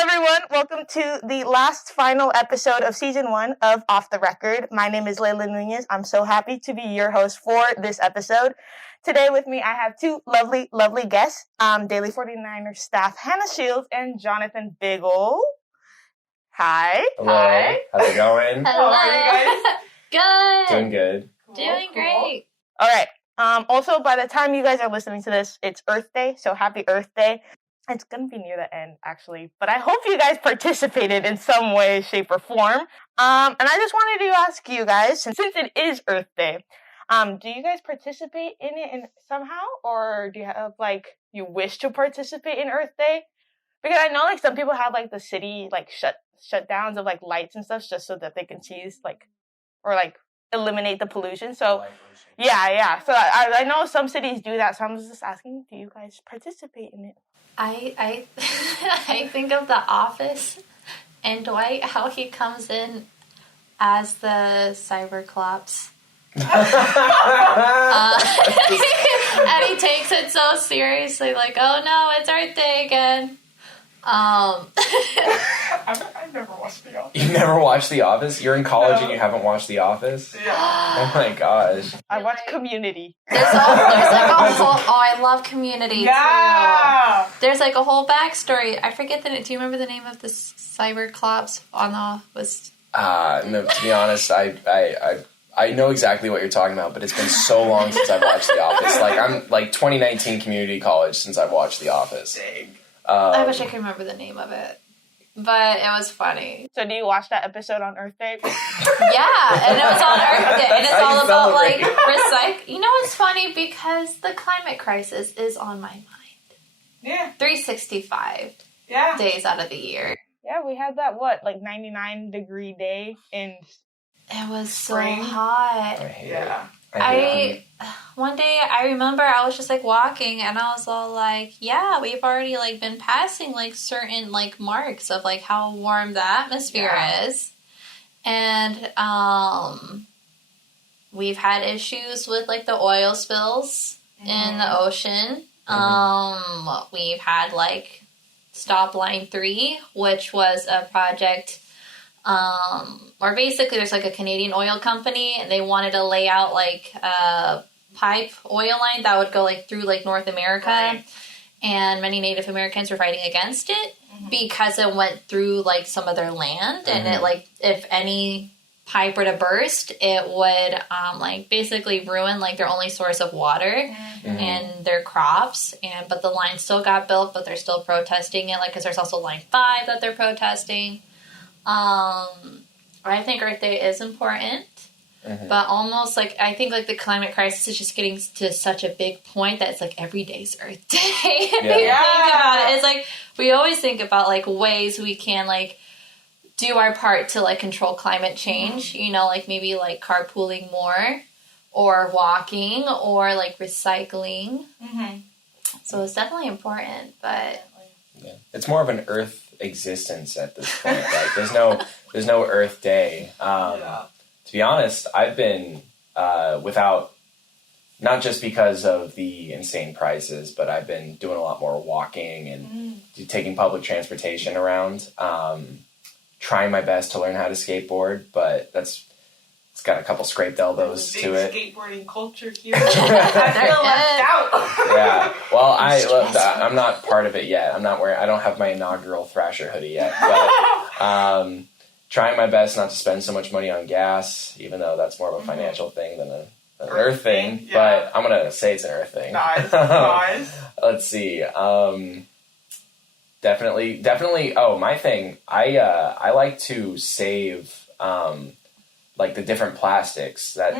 everyone. Welcome to the last final episode of Season 1 of Off the Record. My name is Leila Nunez. I'm so happy to be your host for this episode. Today with me, I have two lovely, lovely guests, Daily 49er staff Hannah Shields and Jonathan Bigall. Hi. Hello. Hi. How's it going? Hello. How are you Good. Doing good. Doing great. All right. Also, by the time you guys are listening to this, it's Earth Day, so happy Earth Day. It's going to be near the end, actually. But I hope you guys participated in some way, shape, or form. And I just wanted to ask you guys, since it is Earth Day, do you guys participate in it somehow? Or do you have, you wish to participate in Earth Day? Because I know, some people have, the city, shutdowns of, lights and stuff just so that they can choose, eliminate the pollution. So, yeah. So I know some cities do that. So I'm just asking, do you guys participate in it? I think of The Office and Dwight, how he comes in as the Cyberclops. And he takes it so seriously, oh no, it's Earth Day again. I've never watched The Office. You never watched The Office? You're in college and you haven't watched The Office? Yeah. Oh my gosh. I watch Community. There's a whole, I love Community Yeah. too. There's a whole backstory. I forget the name. Do you remember the name of the Cyberclops on the was? No, to be honest, I know exactly what you're talking about, but it's been so long since I've watched The Office. I'm 2019 community college since I've watched The Office. Dang. I wish I could remember the name of it. But it was funny. So do you watch that episode on Earth Day? Yeah, and it was on Earth Day. And it's all about, recycle. You know what's funny? Because the climate crisis is on my mind. Yeah. 365 Yeah. days out of the year. Yeah, we had that, 99-degree day in... It was so Spring. I hot. hate Yeah. it. One day I remember I was just walking and I was all yeah, we've already been passing certain marks of how warm the atmosphere is. And we've had issues with the oil spills in the ocean. We've had Stop Line 3, which was a project or basically there's a Canadian oil company and they wanted to lay out a pipe oil line that would go through North America. Right. And many Native Americans were fighting against it because it went through some of their land and it if any pipe were to burst, it would basically ruin their only source of water and their crops. But the line still got built, but they're still protesting it because there's also Line 5 that they're protesting. I think Earth Day is important, but almost I think the climate crisis is just getting to such a big point that it's every day's Earth Day. If you think about it, it's we always think about ways we can do our part to control climate change. You know, maybe carpooling more, or walking, or recycling. So it's definitely important, but Yeah. It's more of an Earth existence at this point. There's no Earth Day. To be honest, I've been without, not just because of the insane prices, but I've been doing a lot more walking and taking public transportation around. Trying my best to learn how to skateboard, but it's got a couple scraped elbows to it. Skateboarding culture here. I feel left out. Yeah. Well, I'm not part of it yet. I don't have my inaugural Thrasher hoodie yet, but trying my best not to spend so much money on gas, even though that's more of a financial thing than an Earth thing. Yeah. But I'm gonna say it's an Earth thing. Nice. Let's see. Definitely. Oh, my thing. I like to save the different plastics that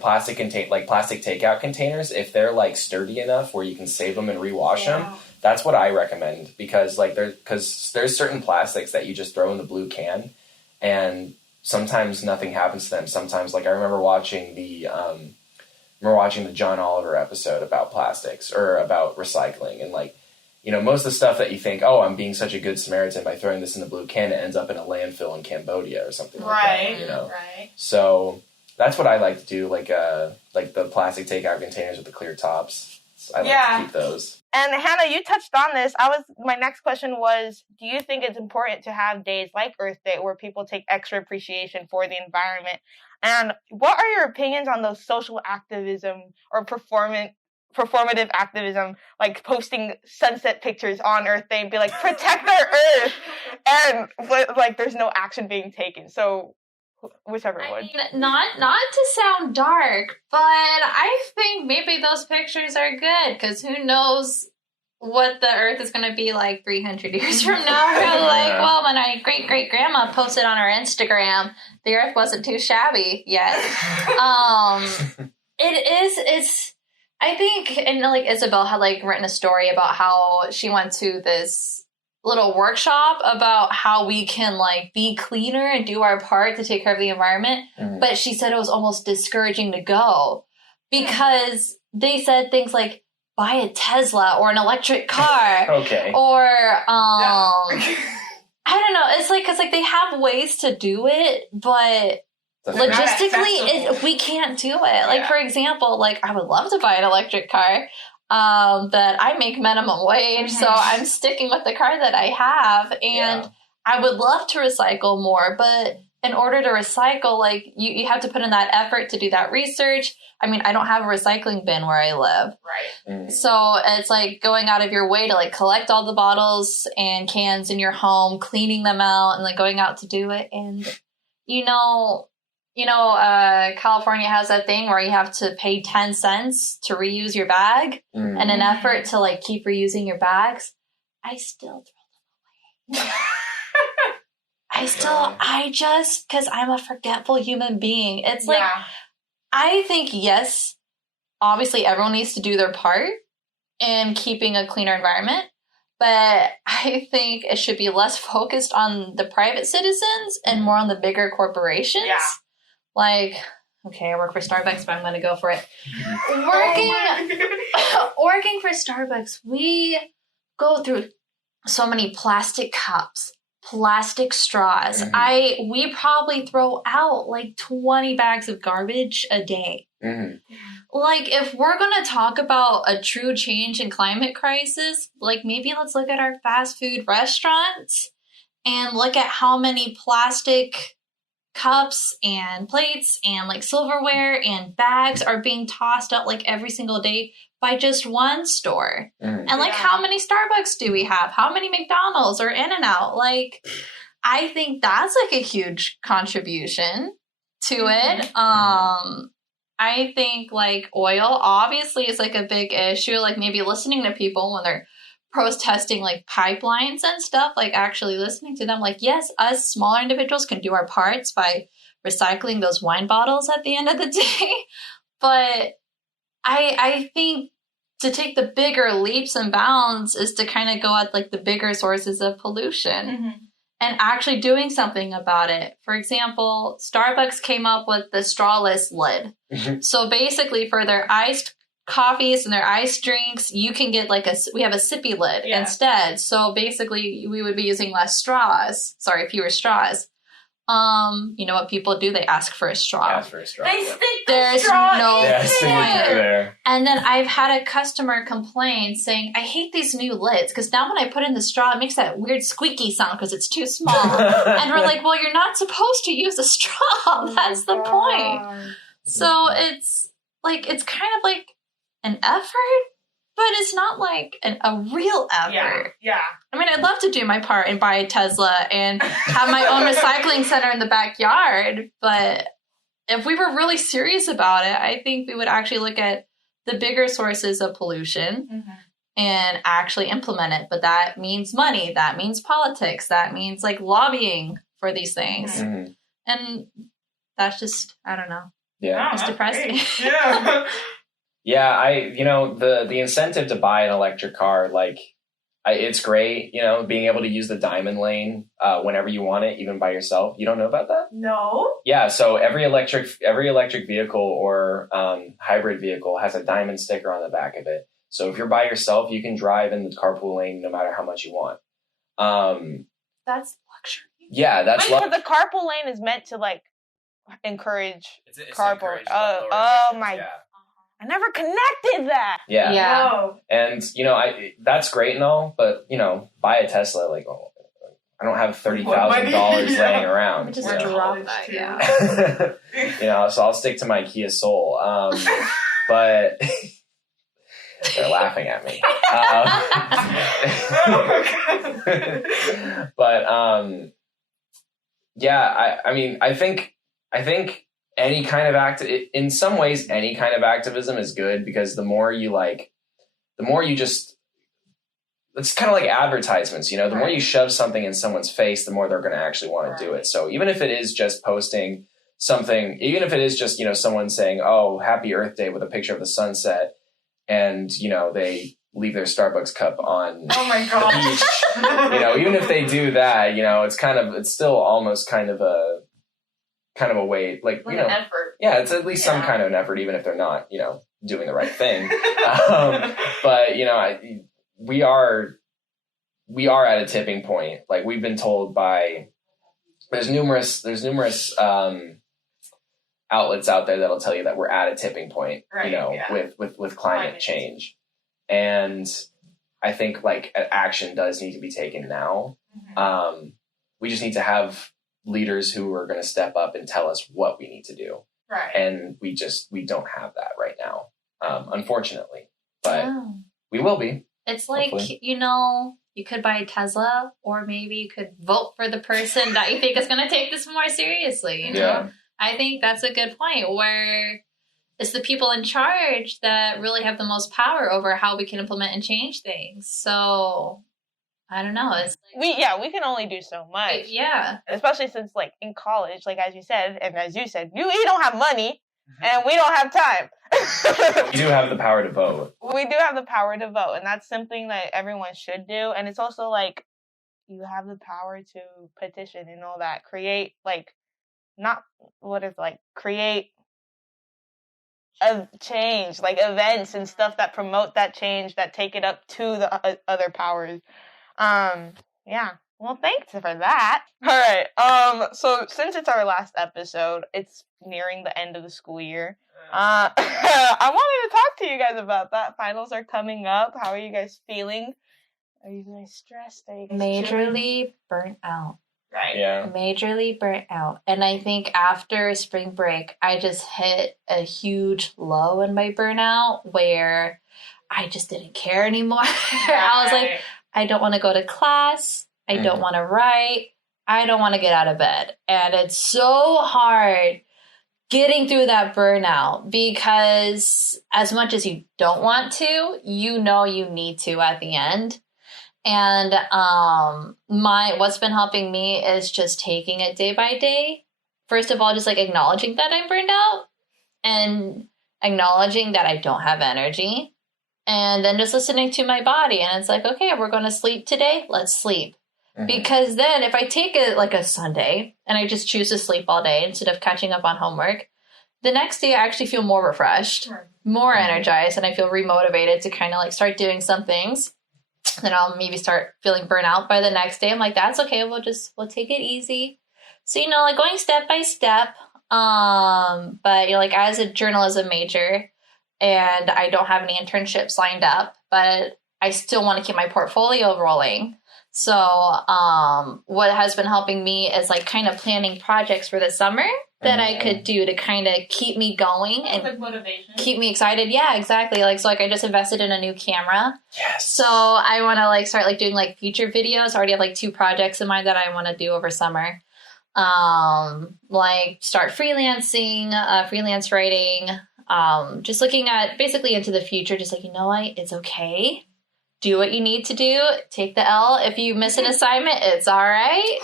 plastic takeout containers. If they're sturdy enough where you can save them and rewash them, that's what I recommend, because there's certain plastics that you just throw in the blue can, and sometimes nothing happens to them. Sometimes I remember watching the John Oliver episode about plastics or about recycling, and most of the stuff that you think, oh, I'm being such a good Samaritan by throwing this in the blue can, it ends up in a landfill in Cambodia or something like that. Right. So that's what I like to do, the plastic takeout containers with the clear tops. I like to keep those. And Hannah, you touched on this. My next question was, do you think it's important to have days like Earth Day where people take extra appreciation for the environment? And what are your opinions on those social activism or performative activism, like posting sunset pictures on Earth Day and be like, protect our Earth, and like there's no action being taken? So whichever one. I mean, not to sound dark, but I think maybe those pictures are good, because who knows what the Earth is going to be like 300 years from now. We're like, well, when my great-great-grandma posted on her Instagram, the Earth wasn't too shabby yet. It's I think, and like Isabel had like written a story about how she went to this little workshop about how we can like be cleaner and do our part to take care of the environment. But she said it was almost discouraging to go because they said things like, buy a Tesla or an electric car. Okay. Or, I don't know. It's like, cause like they have ways to do it, but logistically we can't do it. Like, for example, like I would love to buy an electric car. But I make minimum wage, so I'm sticking with the car that I have, and I would love to recycle more, but in order to recycle, like, you have to put in that effort to do that research. I mean, I don't have a recycling bin where I live. Right. So it's like going out of your way to like collect all the bottles and cans in your home, cleaning them out, and like going out to do it. And, California has that thing where you have to pay 10 cents to reuse your bag in an effort to like keep reusing your bags. I still throw them away. Because I'm a forgetful human being. It's like, I think, yes, obviously everyone needs to do their part in keeping a cleaner environment, but I think it should be less focused on the private citizens and more on the bigger corporations. Yeah. Like, okay, I work for Starbucks, but I'm going to go for it. Working for Starbucks, we go through so many plastic cups, plastic straws. We probably throw out like 20 bags of garbage a day. Like, if we're going to talk about a true change in climate crisis, like maybe let's look at our fast food restaurants and look at how many plastic cups and plates and like silverware and bags are being tossed out like every single day by just one store. And like, how many Starbucks do we have? How many McDonald's or In-N-Out? Like, I think that's like a huge contribution to it. I think like oil obviously is like a big issue. Like, maybe listening to people when they're protesting like pipelines and stuff, like actually listening to them, like, yes, us smaller individuals can do our parts by recycling those wine bottles at the end of the day. But I think to take the bigger leaps and bounds is to kind of go at like the bigger sources of pollution and actually doing something about it. For example, Starbucks came up with the strawless lid. So basically for their iced coffees and their iced drinks, you can get like we have a sippy lid instead. So basically we would be using fewer straws. You know what people do? They ask for a straw. They stick There's straw no in point. there. And then I've had a customer complain saying, I hate these new lids because now when I put in the straw, it makes that weird squeaky sound because it's too small. And we're like, well, you're not supposed to use a straw. That's the point. So it's like, it's kind of like an effort, but it's not like a real effort. Yeah. I mean, I'd love to do my part and buy a Tesla and have my own recycling center in the backyard. But if we were really serious about it, I think we would actually look at the bigger sources of pollution and actually implement it. But that means money. That means politics. That means like lobbying for these things. And that's just, I don't know. Yeah. It's depressing. Yeah, the incentive to buy an electric car, like, it's great, being able to use the diamond lane whenever you want it, even by yourself. You don't know about that? No. Yeah, so every electric vehicle or hybrid vehicle has a diamond sticker on the back of it. So if you're by yourself, you can drive in the carpool lane no matter how much you want. That's luxury. Yeah, that's So the carpool lane is meant to like encourage carpool. Oh my. I never connected that. Yeah. Yeah. And, that's great and all, but, buy a Tesla, like, I don't have $30,000 laying around. Just drop that, So I'll stick to my Kia Soul. But they're laughing at me. But I think any kind of in some ways, any kind of activism is good, because the more you just, it's kind of like advertisements, the more you shove something in someone's face, the more they're going to actually want to do it. So even if it is just posting something, even if it is just, someone saying, oh, happy Earth Day with a picture of the sunset, and, they leave their Starbucks cup on oh my God. the beach, even if they do that, it's still almost kind of a way, like an effort. Yeah, it's at least some kind of an effort, even if they're not, doing the right thing. But, we are at a tipping point. Like, we've been told by, there's numerous outlets out there that'll tell you that we're at a tipping point, with climate change. And I think action does need to be taken now. Mm-hmm. We just need to have leaders who are going to step up and tell us what we need to do. Right. And we don't have that right now, unfortunately, but we will be. It's like, hopefully. You could buy a Tesla, or maybe you could vote for the person that you think is going to take this more seriously. Yeah. I think that's a good point, where it's the people in charge that really have the most power over how we can implement and change things. So, I don't know. It's we can only do so much. Yeah. Especially since, in college, as you said, and as you said, we don't have money, and we don't have time. We do have the power to vote. We do have the power to vote, and that's something that everyone should do. And it's also, you have the power to petition and all that. Create, create a change, events and stuff that promote that change, that take it up to the other powers. Yeah. Well, thanks for that. All right. So since it's our last episode, it's nearing the end of the school year. I wanted to talk to you guys about that. Finals are coming up. How are you guys feeling? Are you guys stressed? Are you guys majorly burnt out? Right. Yeah. Majorly burnt out. And I think after spring break, I just hit a huge low in my burnout, where I just didn't care anymore. I was like, I don't want to go to class. I don't want to write. I don't want to get out of bed. And it's so hard getting through that burnout, because as much as you don't want to, you need to at the end. And what's been helping me is just taking it day by day. First of all, just acknowledging that I'm burned out, and acknowledging that I don't have energy, and then just listening to my body. And it's okay, we're going to sleep today. Let's sleep. Mm-hmm. Because then if I take it a Sunday and I just choose to sleep all day instead of catching up on homework, the next day I actually feel more refreshed, more energized, and I feel remotivated to kind of start doing some things. Then I'll maybe start feeling burnt out by the next day. I'm like, that's okay. We'll take it easy. So, going step by step. But as a journalism major, and I don't have any internships lined up, but I still want to keep my portfolio rolling. So, what has been helping me is kind of planning projects for the summer that I could do to kind of keep me going and motivation, keep me excited. Yeah, exactly. I just invested in a new camera. Yes. So I want to start doing feature videos. I already have 2 projects in mind that I want to do over summer. Start freelancing, freelance writing. Just looking at basically into the future. Just it's okay. Do what you need to do. Take the L. If you miss an assignment, it's all right.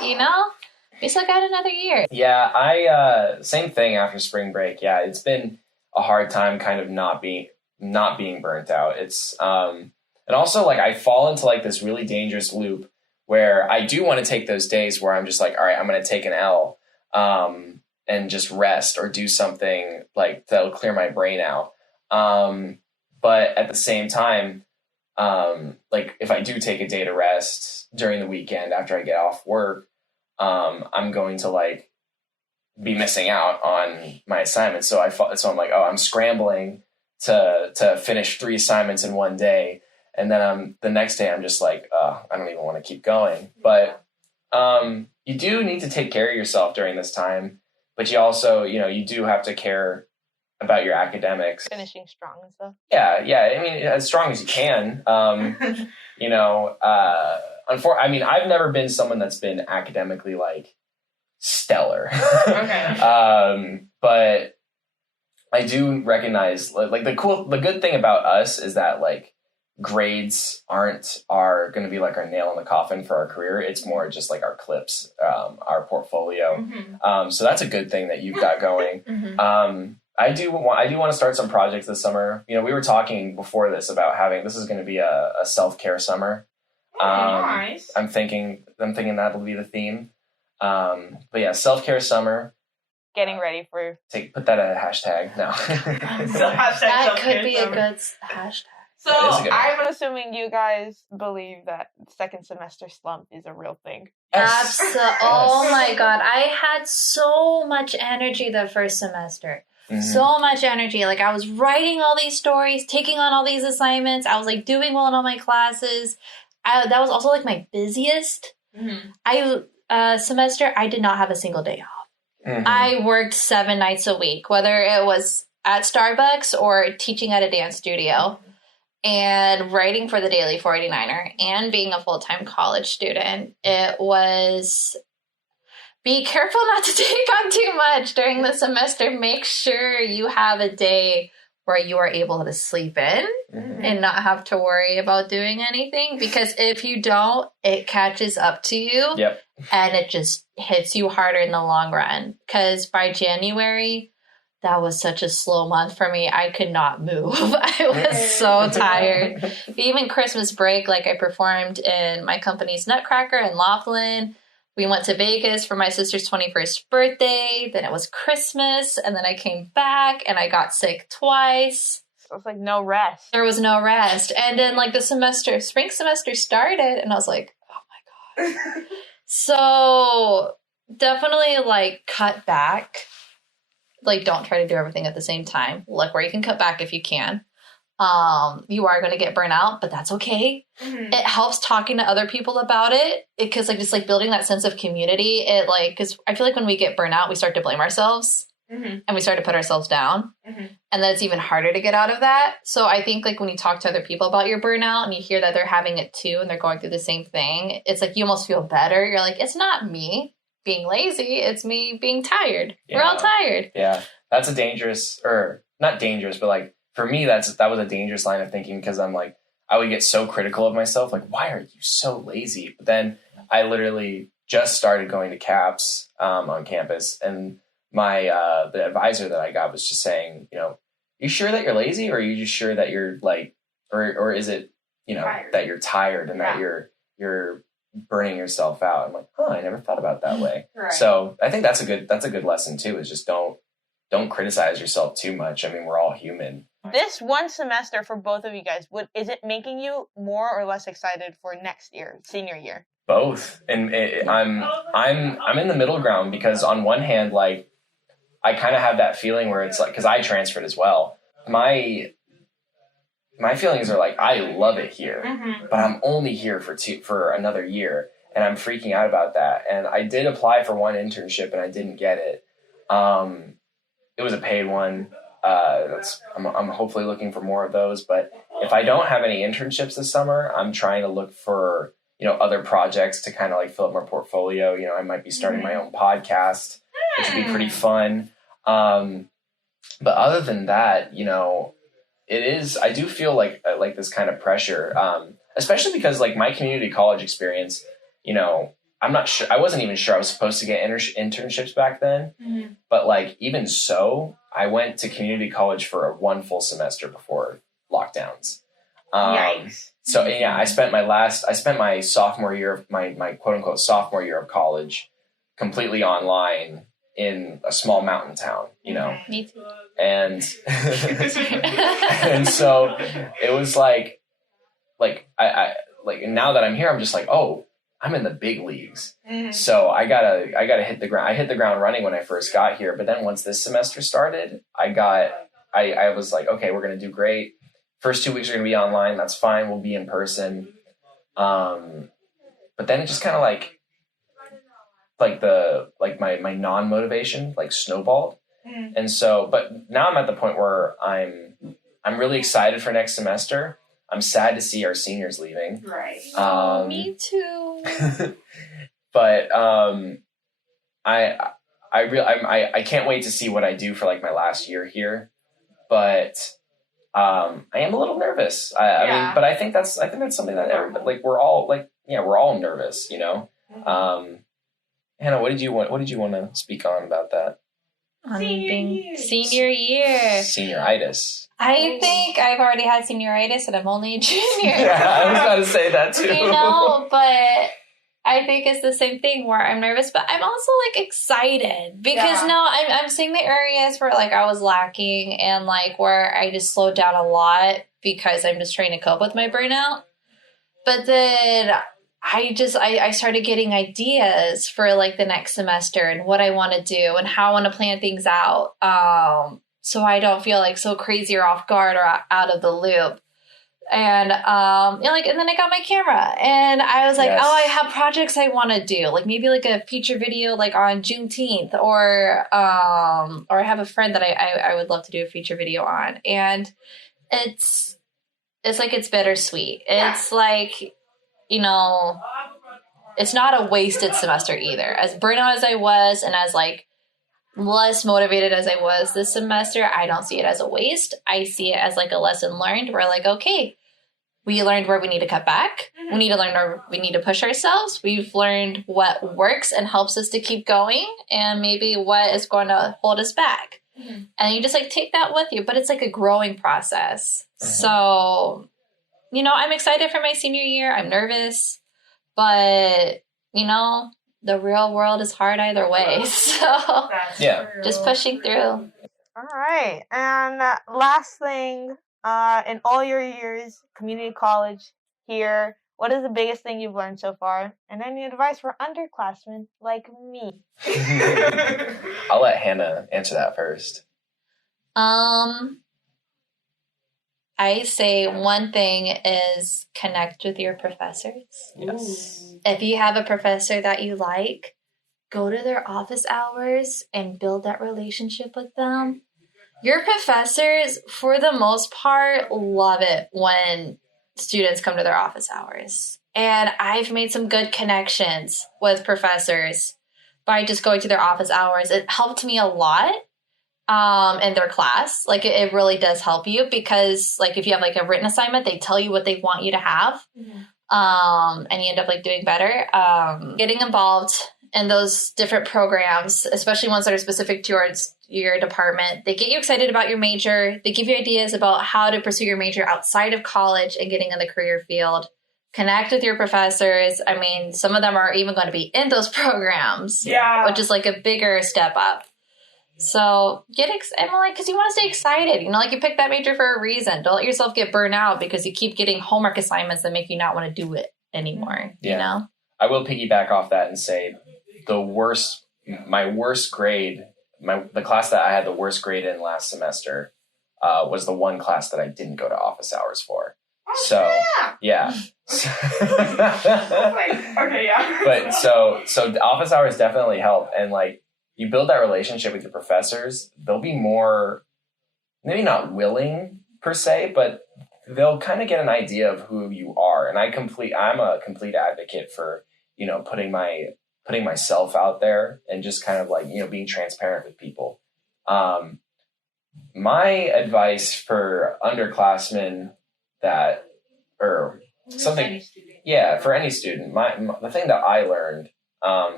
We still got another year. Yeah, I same thing after spring break. Yeah, it's been a hard time kind of not being burnt out. It's and also I fall into this really dangerous loop where I do want to take those days where I'm just all right, I'm going to take an L and just rest or do something that'll clear my brain out. But at the same time, if I do take a day to rest during the weekend after I get off work, I'm going to be missing out on my assignment. So I'm I'm scrambling to finish 3 assignments in one day. And then the next day I'm just like, I don't even want to keep going. But you do need to take care of yourself during this time. But you also, you do have to care about your academics. Finishing strong and stuff. Yeah. I mean, as strong as you can. I've never been someone that's been academically like stellar. Okay. But I do recognize like the good thing about us is that like grades are going to be like our nail in the coffin for our career. It's more just like our clips, our portfolio. Mm-hmm. So that's a good thing that you've got going. Mm-hmm. I do want to start some projects this summer. We were talking before this about this is going to be a self-care summer. Nice. I'm thinking that'll be the theme. But yeah, self-care summer. Getting ready for... Put that at a hashtag. No. So hashtag That could be a summer. good hashtag. So That is a good one. I'm assuming you guys believe that second semester slump is a real thing. Yes. Oh my God. I had so much energy the first semester. Mhm. So much energy. Like I was writing all these stories, taking on all these assignments. I was like doing well in all my classes. That was also like my busiest semester. I did not have a single day off. Mhm. I worked 7 nights a week, whether it was at Starbucks or teaching at a dance studio and writing for the Daily 489er and being a full-time college student. It was... Be careful not to take on too much during the semester. Make sure you have a day where you are able to sleep in and not have to worry about doing anything. Because if you don't, it catches up to you. Yep. And it just hits you harder in the long run. Because by January, that was such a slow month for me. I could not move. I was so tired. Even Christmas break, like I performed in my company's Nutcracker in Laughlin. We went to Vegas for my sister's 21st birthday. Then it was Christmas. And then I came back and I got sick twice. So it's like no rest. There was no rest. And then like spring semester started and I was like, oh my God. So definitely like cut back. Like don't try to do everything at the same time. Look where you can cut back if you can. You are going to get burnt out, but that's okay. Mm-hmm. It helps talking to other people about it because like just like building that sense of community. It like, because I feel like when we get burnt out, we start to blame ourselves and we start to put ourselves down, and then it's even harder to get out of that. So I think like when you talk to other people about your burnout and you hear that they're having it too and they're going through the same thing, it's like you almost feel better. You're like, it's not me being lazy, it's me being tired. Yeah. We're all tired. Yeah, that's a dangerous, or not dangerous, but like for me, that was a dangerous line of thinking because I'm like, I would get so critical of myself. Like, why are you so lazy? But then I literally just started going to CAPS on campus, and my the advisor that I got was just saying, you sure that you're lazy, or are you just sure that you're like, or is it Tired. that you're tired and that you're burning yourself out? I'm like, I never thought about it that way. Right. So I think that's a good lesson too. Is just don't criticize yourself too much. I mean, we're all human. This one semester for both of you guys, is it making you more or less excited for next year, senior year? Both, and I'm in the middle ground because on one hand, like I kind of have that feeling where it's like, because I transferred as well. My feelings are like I love it here, but I'm only here for another year, and I'm freaking out about that. And I did apply for one internship, and I didn't get it. It was a paid one. I'm hopefully looking for more of those. But if I don't have any internships this summer, I'm trying to look for other projects to kind of like fill up my portfolio. I might be starting my own podcast, which would be pretty fun. But other than that, it is. I do feel like this kind of pressure, especially because like my community college experience. I'm not sure. I wasn't even sure I was supposed to get internships back then. But like even so, I went to community college for one full semester before lockdowns. Yikes. So yeah, I spent my sophomore year of my quote unquote sophomore year of college completely online in a small mountain town. Me too. And and so it was like I now that I'm here, I'm just like, oh, I'm in the big leagues. So I gotta hit the ground. I hit the ground running when I first got here, but then once this semester started, I I was like, okay, we're going to do great. First 2 weeks are going to be online. That's fine. We'll be in person. But then it just kind of my non-motivation snowballed. And so, but now I'm at the point where I'm really excited for next semester. I'm sad to see our seniors leaving. Right. Me too. But I can't wait to see what I do for my last year here. But I am a little nervous. I mean, but I think that's something that everybody, we're all nervous, Hannah, what did you want to speak on about that? Senior year. Senioritis. I think I've already had senioritis and I'm only a junior. Yeah, I was about to say that too. But I think it's the same thing where I'm nervous, but I'm also excited because I'm seeing the areas where I was lacking and where I just slowed down a lot because I'm just trying to cope with my burnout. But then I started getting ideas for the next semester and what I want to do and how I want to plan things out. So I don't feel so crazy or off guard or out of the loop. And, and then I got my camera and I was yes. I have projects I want to do, maybe a feature video, on Juneteenth or I have a friend that I would love to do a feature video on. And it's bittersweet. It's it's not a wasted semester either. As burnout as I was and as less motivated as I was this semester, I don't see it as a waste. I see it as a lesson learned. We're okay, we learned where we need to cut back. We need to learn where we need to push ourselves. We've learned what works and helps us to keep going and maybe what is going to hold us back. Mm-hmm. And you just take that with you, but it's a growing process. Mm-hmm. So, I'm excited for my senior year. I'm nervous, but, the real world is hard either way. So just pushing through. All right. And last thing, in all your years, community college here, what is the biggest thing you've learned so far? And any advice for underclassmen like me? I'll let Hannah answer that first. I say one thing is connect with your professors. Yes. If you have a professor that you like, go to their office hours and build that relationship with them. Your professors, for the most part, love it when students come to their office hours. And I've made some good connections with professors by just going to their office hours. It helped me a lot. In their class, it really does help you because if you have a written assignment, they tell you what they want you to have. Mm-hmm. And you end up doing better. Getting involved in those different programs, especially ones that are specific towards your department, they get you excited about your major. They give you ideas about how to pursue your major outside of college and getting in the career field. Connect with your professors. I mean, some of them are even going to be in those programs, which is a bigger step up. So get because you want to stay excited. You picked that major for a reason. Don't let yourself get burnt out because you keep getting homework assignments that make you not want to do it anymore. Yeah. I will piggyback off that and say my worst grade, the class that I had the worst grade in last semester was the one class that I didn't go to office hours for. So yeah. Okay, yeah. But so the office hours definitely help, and you build that relationship with your professors, they'll be more, maybe not willing per se, but they'll kind of get an idea of who you are. And I'm a complete advocate for, putting myself out there and just kind of being transparent with people. My advice for underclassmen for any student, the thing that I learned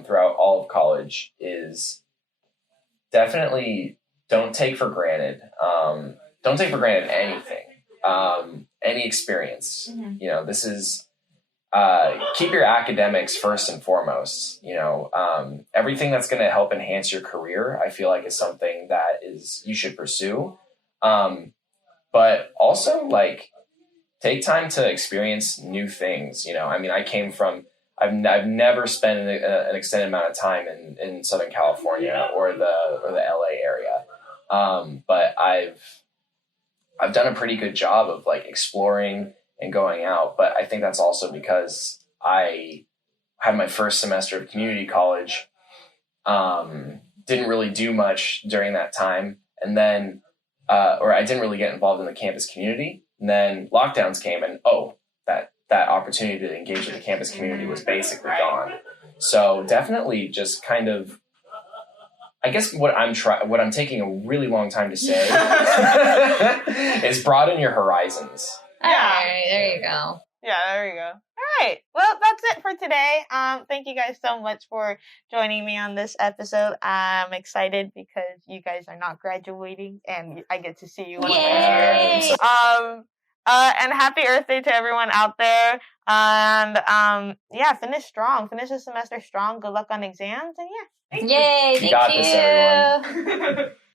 throughout all of college is definitely don't take for granted anything, any experience. Mm-hmm. This is keep your academics first and foremost. Everything that's going to help enhance your career, I feel is something that you should pursue. But also take time to experience new things. I've never spent an extended amount of time in Southern California or the LA area. But I've done a pretty good job of like exploring and going out, but I think that's also because I had my first semester of community college, didn't really do much during that time, and then or I didn't really get involved in the campus community, and then lockdowns came, and that opportunity to engage with the campus community was basically gone. So definitely just kind of, I guess what I'm taking a really long time to say is broaden your horizons. All right, there you go. Yeah, there you go. All right. Well, that's it for today. Thank you guys so much for joining me on this episode. I'm excited because you guys are not graduating, and I get to see you when I'm here. And happy Earth Day to everyone out there. And finish strong. Finish the semester strong. Good luck on exams. And yeah. Yay! Thank you got this, everyone.